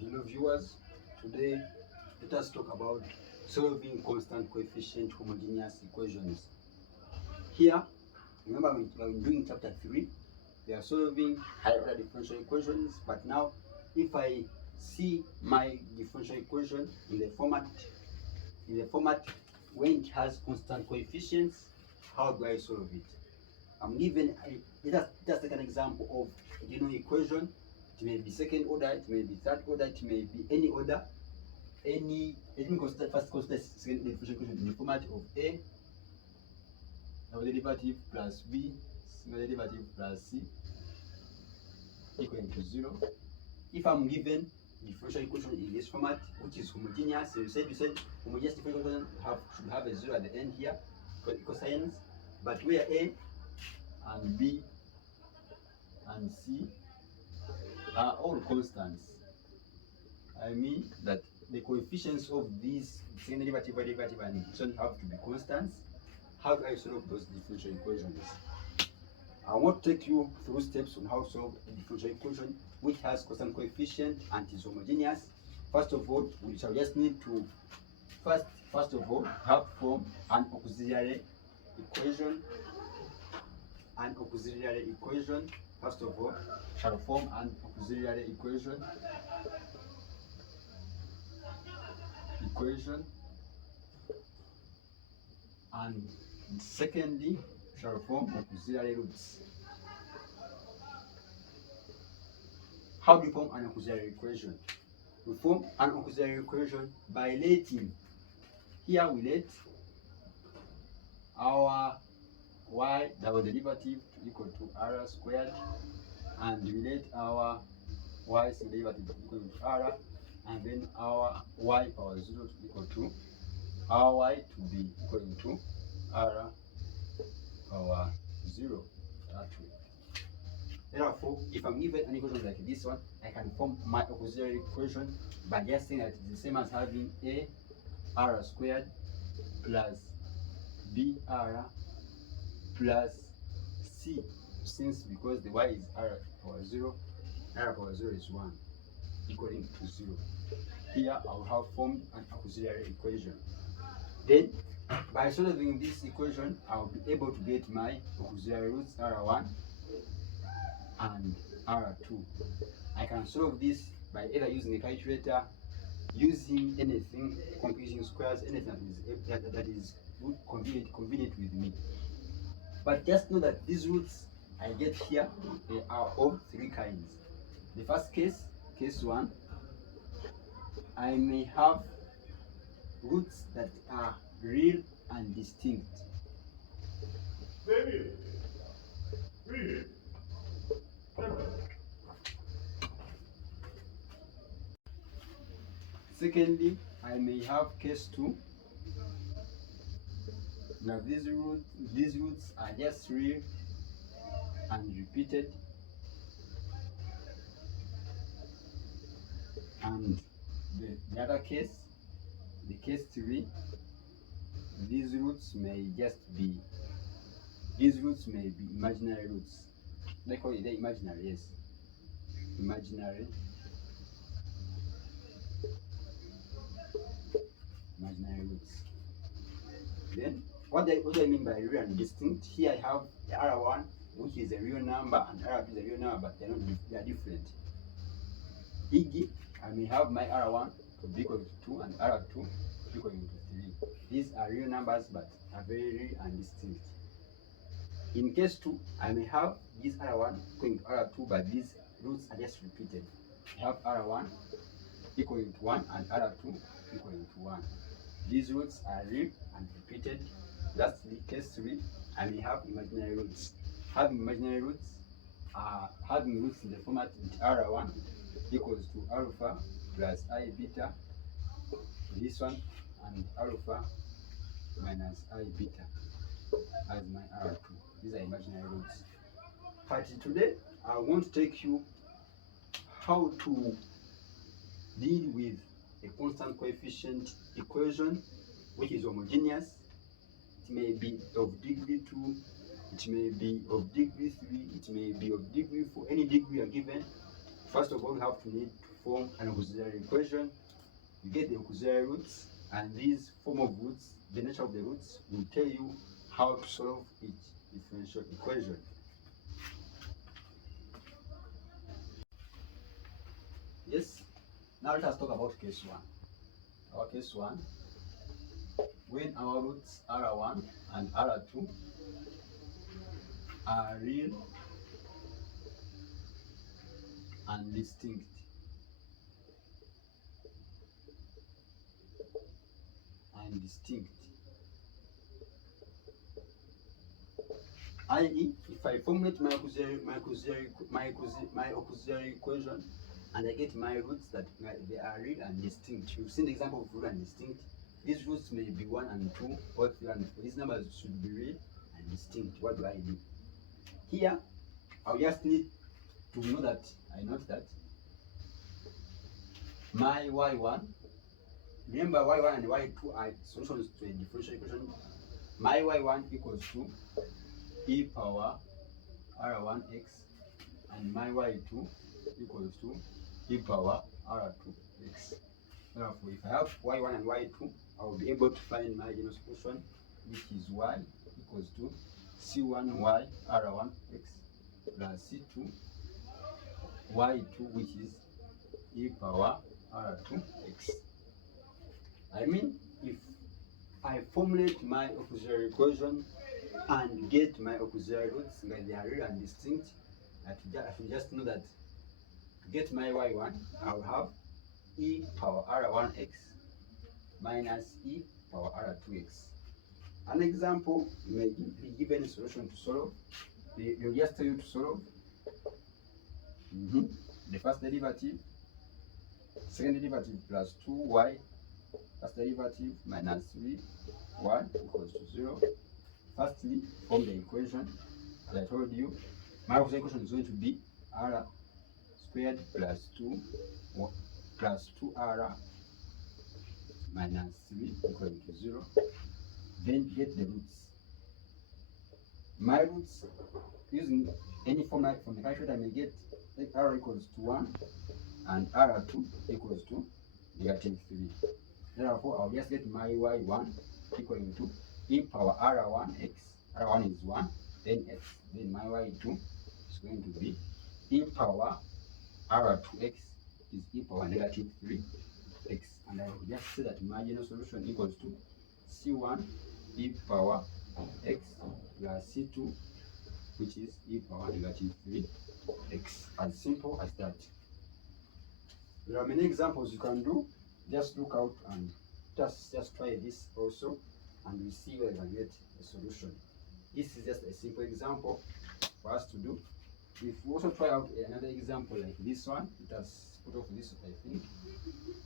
Hello viewers, today let us talk about solving constant coefficient homogeneous equations. Here, remember when we're doing chapter 3, we are solving higher order differential equations, but now if I see my differential equation in the format when it has constant coefficients, how do I solve it? I'm given let us take an example of equation. It may be second order, it may be third order, it may be any order. Let me first consider second differential equation in the format of A double derivative plus B single derivative plus C equal to 0. If I'm given differential equation in this format, which is homogeneous, you said homogeneous differential equation should have a 0 at the end here for equal signs, but where A and B and C are all constants. I mean that the coefficients of these second derivative, and this one have to be constants. How do I solve those differential equations? I want to take you through steps on how to solve a differential equation which has constant coefficient and is homogeneous. First of all, we shall just need to first of all have form an auxiliary equation. First of all, shall form an auxiliary equation. And secondly, shall form auxiliary roots. How do you form an auxiliary equation? We form an auxiliary equation by letting, here we let our y double derivative equal to r squared, and we let our y single derivative equal to r, and then our y power 0 to equal to our y to be equal to r power 0, that way. Therefore, if I'm given an equation like this one, I can form my auxiliary equation by just saying that it's the same as having a r squared plus br plus c, because the y is r power 0, r power 0 is 1, equaling to 0. Here I will have formed an auxiliary equation. Then, by solving this equation, I will be able to get my auxiliary roots r1 and r2. I can solve this by either using a calculator, using anything, computing squares, anything that is convenient with me. But just know that these roots I get here, they are of three kinds. The first case 1, I may have roots that are real and distinct. Secondly, I may have case 2. Now these roots are just real and repeated. And the other case, the case 3, these roots may be imaginary roots. They call it the imaginary, yes. Imaginary roots. Then what do I mean by real and distinct? Here I have the R1, which is a real number, and R2 is a real number, but they are different. E.g., I may have my R1 to be equal to 2 and R2 equal to 3. These are real numbers but are very real and distinct. In case 2, I may have this R1 equal to R2, but these roots are just repeated. I have R1 equal to 1 and R2 equal to 1. These roots are real and repeated. Lastly, case 3, I may have imaginary roots. Having imaginary roots having roots in the format with R1 equals to alpha plus I beta, this one, and alpha minus I beta as my R2. These are imaginary roots. But today, I want to take you how to deal with a constant coefficient equation which is homogeneous. It may be of degree 2, it may be of degree 3, it may be of degree 4, any degree you are given. First of all, we have to need to form an auxiliary equation. You get the auxiliary roots, and these form of roots, the nature of the roots, will tell you how to solve each differential equation. Yes, now let us talk about case 1. Our case 1, when our roots R1 and R2 are real and distinct. I.e., if I formulate my auxiliary equation and I get my roots that they are real and distinct. You've seen the example of real and distinct. These roots may be 1 and 2, or 3 and 4. These numbers should be real and distinct. What do I do? Here, I'll just need to know that I note that my y1, remember y1 and y2 are solutions to a differential equation. My y1 equals to e power r1x, and my y2 equals to e power r2x. Therefore, if I have y1 and y2, I will be able to find my general solution, which is y equals to c1y r1x plus c2 y2, which is e power r2x. I mean, if I formulate my auxiliary equation and get my auxiliary roots, like they are real and distinct, I should just know that to get my y1, I will have e power r1x minus e power r2x. An example, you may be given a solution to solve. They'll just tell you to solve the first derivative, second derivative plus 2y, first derivative minus 3y equals to 0. Firstly, form the equation. As I told you, my equation is going to be r squared plus 2r minus 3 equal to 0. Then get the roots. My roots, using any formula from the calculator, I may get r equals to 1 and r2 equals to negative 3. Therefore, I'll just get my y1 equal to e power r1x. r1 is 1, then x. Then my y2 is going to be e power r2x is e power negative 3x. And I will just say that my general solution equals to c1 e power x plus c2, which is e power negative 3x. As simple as that. There are many examples you can do. Just look out and just try this also, and we see where you can get a solution. This is just a simple example for us to do. If we also try out another example like this one, it has put off this, I think.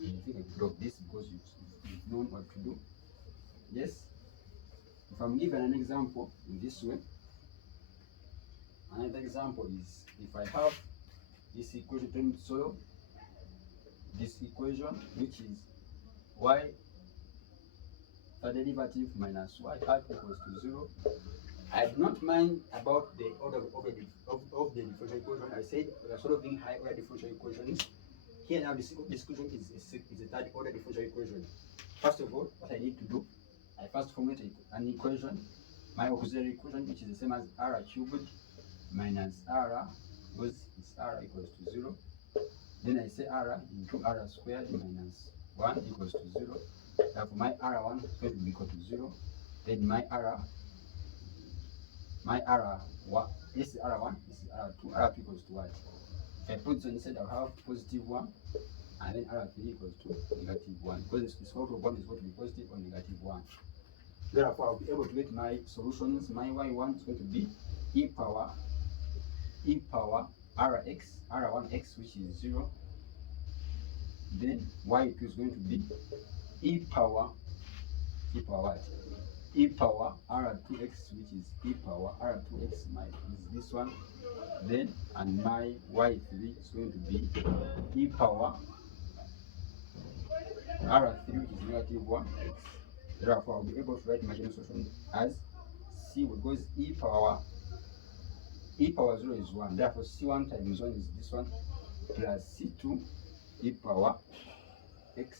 I think I put off this because you've known what to do. Yes. If I'm given an example in this way, another example is if I have this equation to solve this equation, which is y third derivative minus y hat equals to 0. I do not mind about the order of the differential equation. I said we are solving high order differential equations. Here now this equation is a third order differential equation. First of all, what I need to do, I first formulate an equation, my auxiliary equation, which is the same as r cubed minus r, because it's r equals to 0. Then I say r into r squared minus 1 equals to 0. Therefore, my r1 is going to be equal to 0. Then my this is r1, this is r2. R2 equals to what? If I put this on inside, I'll have positive 1, and then r3 equals to negative 1. Because this whole of 1 is going to be positive or negative 1. Therefore, I'll be able to get my solutions. My y1 is going to be e power r1x, which is 0. Then y2 is going to be e power what? E power r2x, which is e power r2x, is this one. Then and my y3 is going to be e power r3, which is negative 1x. Therefore, I'll be able to write my general solution as c, because e power 0 is 1. Therefore, c1 times 1 is this one, plus c2 e power x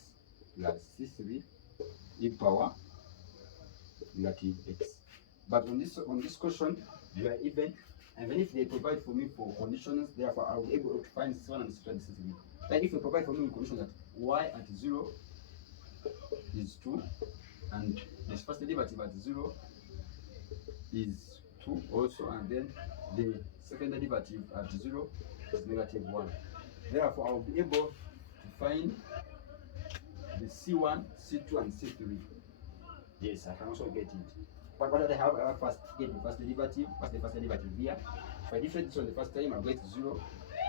plus c3 e power negative x. But on this question, they are even, and then if they provide for me for conditions, therefore I will be able to find c1 and c2 and c3. Like if they provide for me with condition that y at 0 is 2, and this first derivative at 0 is 2 also, and then the second derivative at 0 is negative 1. Therefore, I will be able to find the c1, c2, and c3. Yes, I can also get it. But what do I have? I have first get the first derivative. What's the first derivative here? If I differentiate this one the first time, I'll get 0.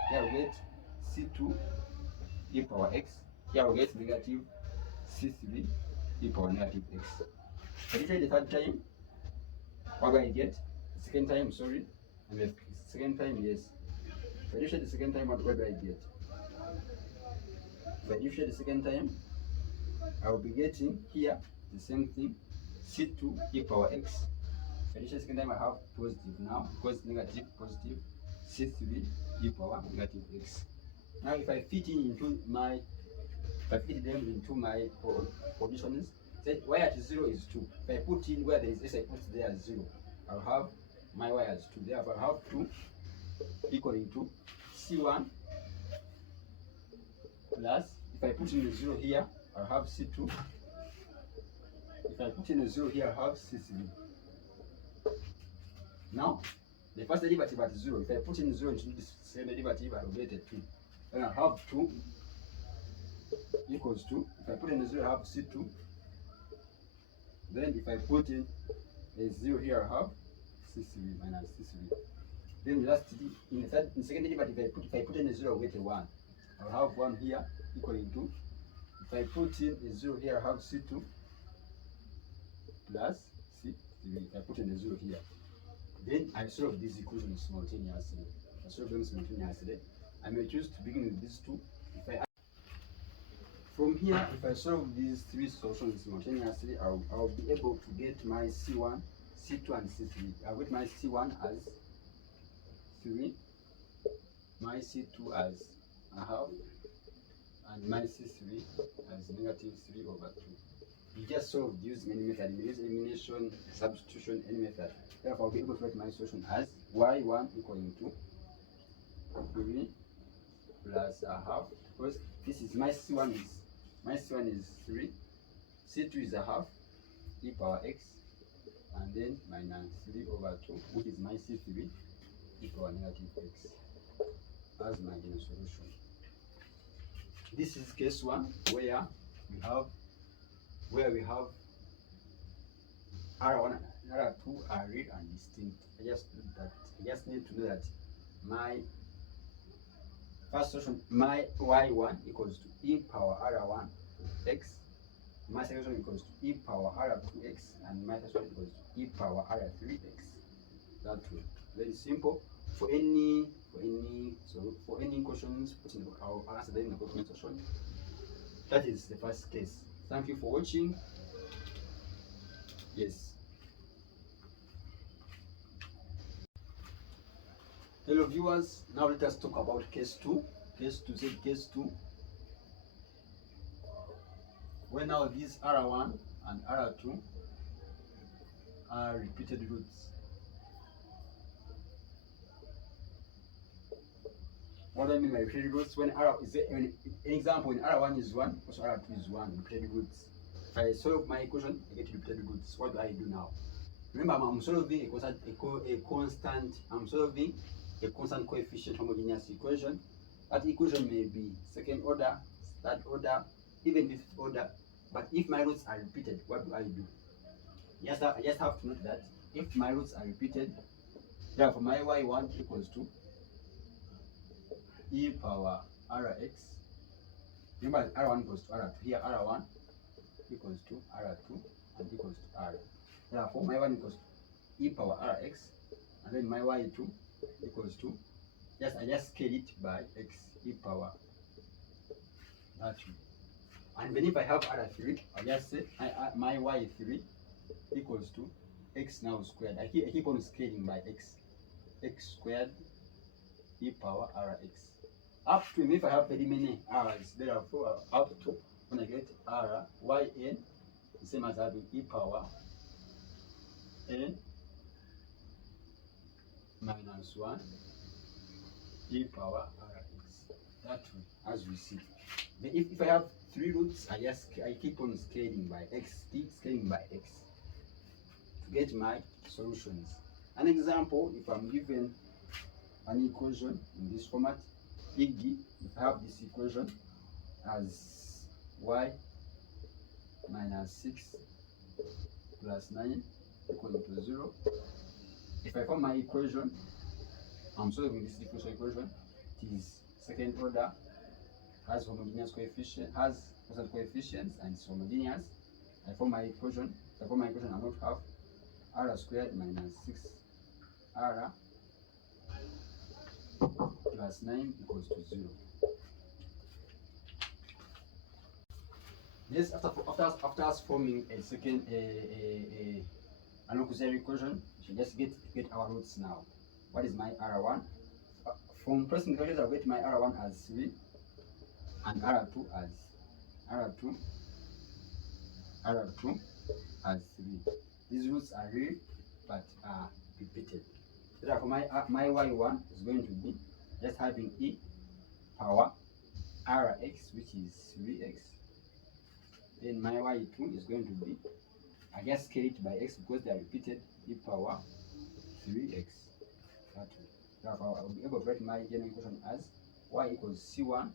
Here I'll get c2 e power x. Here I'll get negative c3 e power negative x. If I differentiate the third time, what do I get? The second time, sorry. And the second time, yes. If I differentiate the second time, what do I get? If I differentiate the second time, I will be getting here the same thing, c2 e power x. If I differentiate the second time, I have positive now, because negative, positive, c3 e power negative x. Now if I fit them into my conditions, say y at 0 is 2. If I put in where there is s, I put there as 0. I'll have my y as 2. Therefore, I have 2 equaling to c1 plus, if I put in a 0 here, I'll have c2. If I put in a 0 here, I'll have c3. Now, the first derivative at 0, if I put in 0 into this same derivative, I'll get a 2. Then I'll have 2 equals 2. If I put in a 0, I have c2. Then if I put in a 0 here, I have c3 minus c3. Then lastly, in the second derivative, if I put in a 0, I'll get a 1. I'll have 1 here equaling 2. If I put in a 0 here, I have c2 plus c3. If I put in a 0 here, then I solve these equations simultaneously. I solve them simultaneously. I may choose to begin with these two. From here, if I solve these three solutions simultaneously, I'll be able to get my c1, c2, and c3. I'll get my c1 as 3, my c2 as a half, and my c3 as negative 3 over 2. You just solve using any method. You use elimination, substitution, any method. Therefore, I'll be able to write my solution as y1 equaling to 3 plus a half, because this is my c1 is 3, c2 is a half, e power x, and then minus 3 over 2, which is my c3, e power negative x, as my general solution. This is case 1, where we have R1 and R2 are real and distinct. I just need to know that my first solution, my y1 equals to e power r1 x, my second solution equals to e power r2 x, and my third solution equals to e power r3 x. That way, very simple. For any questions, I'll answer them in the comment section. That is the first case. Thank you for watching. Yes. Hello viewers, now let us talk about case 2. Case 2. When now these R1 and R2 are repeated roots. What do I mean by repeated roots? When R is an example, when R1 is 1, also R2 is 1, repeated roots. If I solve my equation, I get repeated roots. What do I do now? Remember, I'm solving a constant coefficient homogeneous equation. That equation may be second order, third order, even fifth order. But if my roots are repeated, what do I do? I just have to note that if my roots are repeated, therefore my y1 equals to e power rx. Remember, r1 equals to r2. Here r1 equals to r2 and equals to r. Therefore my 1 equals to e power rx, and then my y2 equals to, I just scale it by x, e power r2. And then if I have r3, I'll just say my y3 equals to x now squared. I keep on scaling by x squared e power rx. up to, if I have very many r's, therefore up to, when I get r, yn the same as having e power n minus 1 e power rx. That way, as we see. Then if I have 3 roots, I keep on scaling by x, to get my solutions. An example, if I'm given an equation in this format, e.g., if I have this equation as y minus 6 plus 9 equal to 0. If I form my equation, I'm solving this differential equation. It is second order, has homogeneous coefficient, has constant coefficients, and it's homogeneous. I form my equation. I will have r squared minus 6r plus 9 equals to 0. This after us forming a second an auxiliary equation, we should just get our roots now. What is my r1? From pressing the equations, I'll get my r1 as 3 and r2 as 3. These roots are real but are repeated. Therefore, my y1 is going to be just having e power rx, which is 3x. Then my y2 is going to be, I just scale it by x because they are repeated, e power 3x. That way. Therefore, I will be able to write my general equation as y equals c1,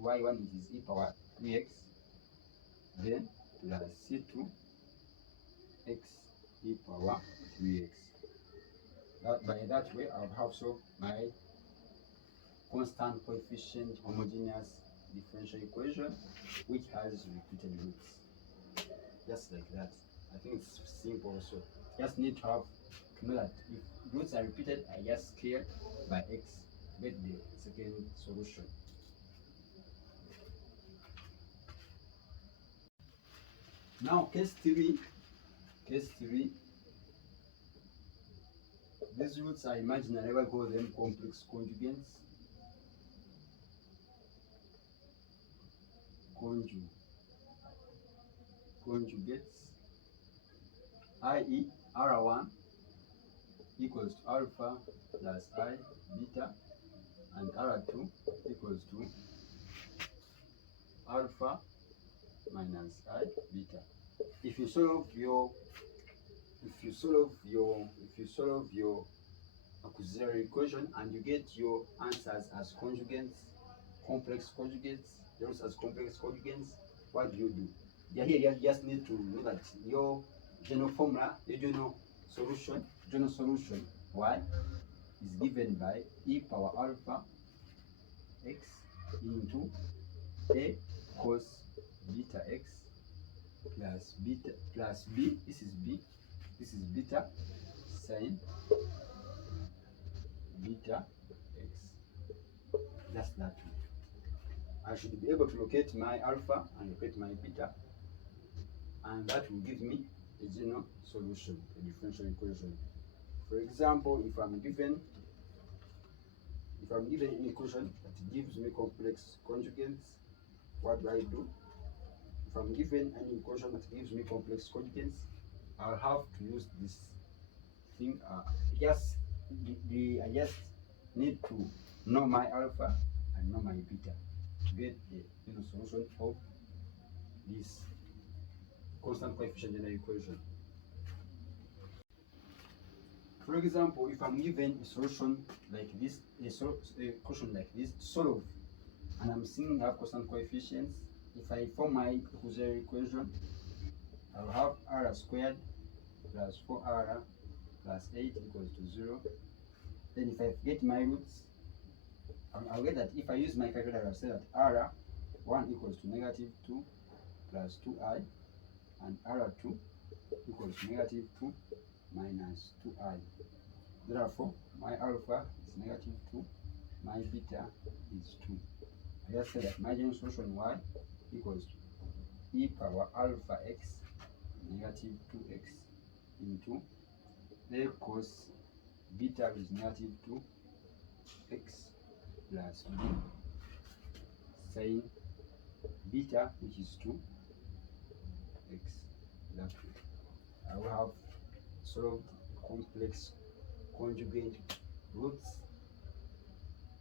y1 which is e power 3x, then plus c2 x e power 3x. By that way, I will have solved my constant coefficient homogeneous differential equation which has repeated roots. Just like that. I think it's simple also. Just need to know that if roots are repeated, I just scale by x to get the second solution. Now case 3. These roots are imaginary. I will call them complex conjugates. Conjugates, i.e. r1 equals to alpha plus I beta, and r2 equals to alpha minus I beta. If you solve your auxiliary equation and you get your answers as conjugates, complex conjugates, those as complex conjugates, what do? Here you just need to know that your general formula, your general solution y is given by e power alpha x into a cos beta x plus b, this is beta sine beta x. Just that way. I should be able to locate my alpha and locate my beta, and that will give me a general solution, a differential equation. For example, if I'm given an equation that gives me complex conjugates, what do? If I'm given an equation that gives me complex conjugates, I'll have to use this thing. I just need to know my alpha and know my beta to get the solution of this constant coefficient general equation. For example, if I'm given a solution like this, a equation like this, solve, and I'm seeing I have constant coefficients, if I form my auxiliary equation, I'll have r squared plus 4r plus 8 equals to 0. Then if I get my roots, I'll get that if I use my calculator, I'll say that r1 equals to negative 2 plus 2i, and r2 equals to negative 2 minus 2i. Therefore, my alpha is negative 2, my beta is 2. I just say that my general solution y equals to e power alpha x negative 2x into a cos beta is negative 2x plus b sine beta, which is 2x. Exactly. I will have solved complex conjugate roots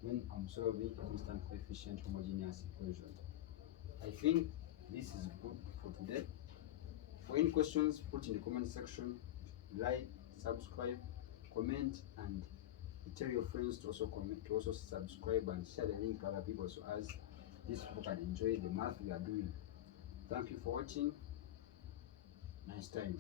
when I'm solving a constant coefficient homogeneous equation. I think this is good for today. For any questions, put in the comment section. Like, subscribe, comment, and tell your friends to also comment, to also subscribe, and share the link to other people so as these people can enjoy the math we are doing. Thank you for watching. Nice time.